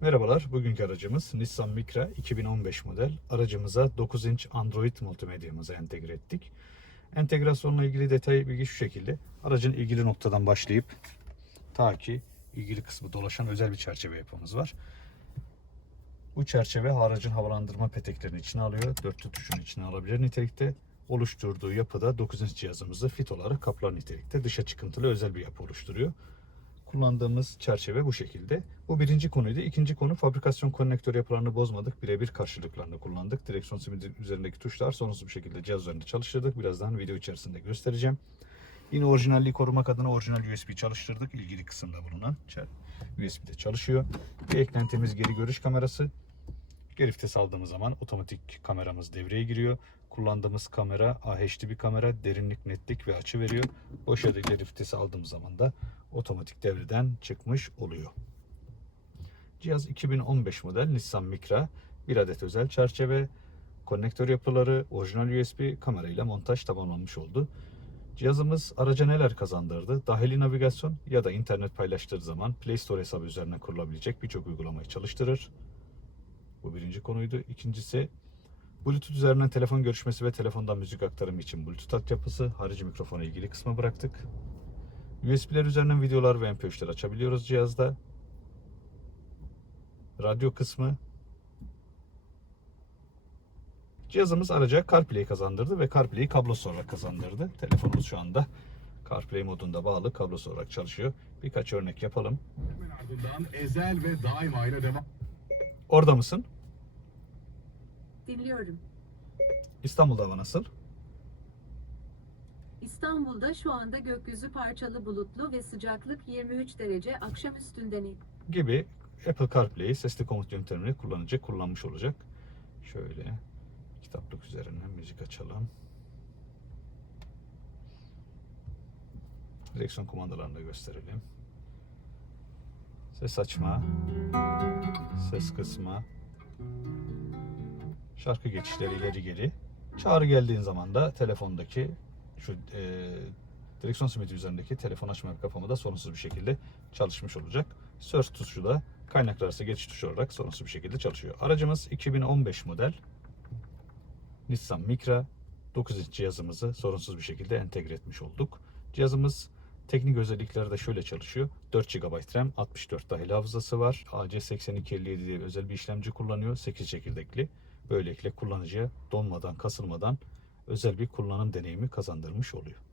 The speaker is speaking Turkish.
Merhabalar, bugünkü aracımız Nissan Micra 2015 model. Aracımıza 9 inç Android multimedyamızı entegre ettik. Entegrasyonla ilgili detay bilgi şu şekilde. Aracın ilgili noktadan başlayıp ta ki ilgili kısmı dolaşan özel bir çerçeve yapımız var. Bu çerçeve aracın havalandırma peteklerini içine alıyor. Dört tutuşun içine alabilir nitelikte. Oluşturduğu yapıda 9 inç cihazımızı fit olarak kaplar nitelikte. Dışa çıkıntılı özel bir yapı oluşturuyor kullandığımız çerçeve bu şekilde. Bu birinci konuydu. İkinci konu fabrikasyon konnektör yapılarını bozmadık. Birebir karşılıklarını kullandık. Direksiyon simidi üzerindeki tuşlar sorunsuz bir şekilde cihaz üzerinde çalıştırdık. Birazdan video içerisinde göstereceğim. Yine orijinalliği korumak adına orijinal USB çalıştırdık. İlgili kısımda bulunan USB'de çalışıyor. Bir eklentimiz geri görüş kamerası. Geri vites aldığımız zaman otomatik kameramız devreye giriyor. Kullandığımız kamera AHD bir kamera. Derinlik, netlik ve açı veriyor. Boş da geri vitesi aldığımız zaman da otomatik devreden çıkmış oluyor. Cihaz 2015 model Nissan Micra. Bir adet özel çerçeve, konnektör yapıları, orijinal USB kamerayla montaj tamamlanmış oldu. Cihazımız araca neler kazandırdı? Dahili navigasyon ya da internet paylaştığı zaman Play Store hesabı üzerine kurulabilecek birçok uygulamayı çalıştırır. Bu birinci konuydu. İkincisi Bluetooth üzerinden telefon görüşmesi ve telefondan müzik aktarımı için Bluetooth altyapısı, harici mikrofona ilgili kısma bıraktık. USB'ler üzerinden videolar ve MP3'ler açabiliyoruz cihazda. Radyo kısmı. Cihazımız araca CarPlay kazandırdı ve CarPlay'i kablosuz olarak kazandırdı. Telefonumuz şu anda CarPlay modunda bağlı kablosuz olarak çalışıyor. Birkaç örnek yapalım. Ardından Ezel ve Daima ile devam. Orada mısın? Dinliyorum. İstanbul'da hava nasıl? İstanbul'da şu anda gökyüzü parçalı bulutlu ve sıcaklık 23 derece akşam üstünden gibi Apple CarPlay sesli komut yöntemini kullanıcı kullanmış olacak. Şöyle kitaplık üzerinden müzik açalım. Direksiyon kumandalarını da gösterelim. Ses açma, ses kısma, şarkı geçişleri ileri geri. Çağrı geldiğin zaman da telefondaki şu e, direksiyon simidi üzerindeki telefon açma ve kapama da sorunsuz bir şekilde çalışmış olacak. Search tuşu da kaynaklar arası geçiş tuşu olarak sorunsuz bir şekilde çalışıyor. Aracımız 2015 model Nissan Micra 9 inç cihazımızı sorunsuz bir şekilde entegre etmiş olduk. Cihazımız teknik özellikleri de şöyle çalışıyor. 4 GB RAM, 64 dahil hafızası var. AC8257 diye özel bir işlemci kullanıyor. 8 çekirdekli. Böylelikle kullanıcıya donmadan, kasılmadan özel bir kullanım deneyimi kazandırmış oluyor.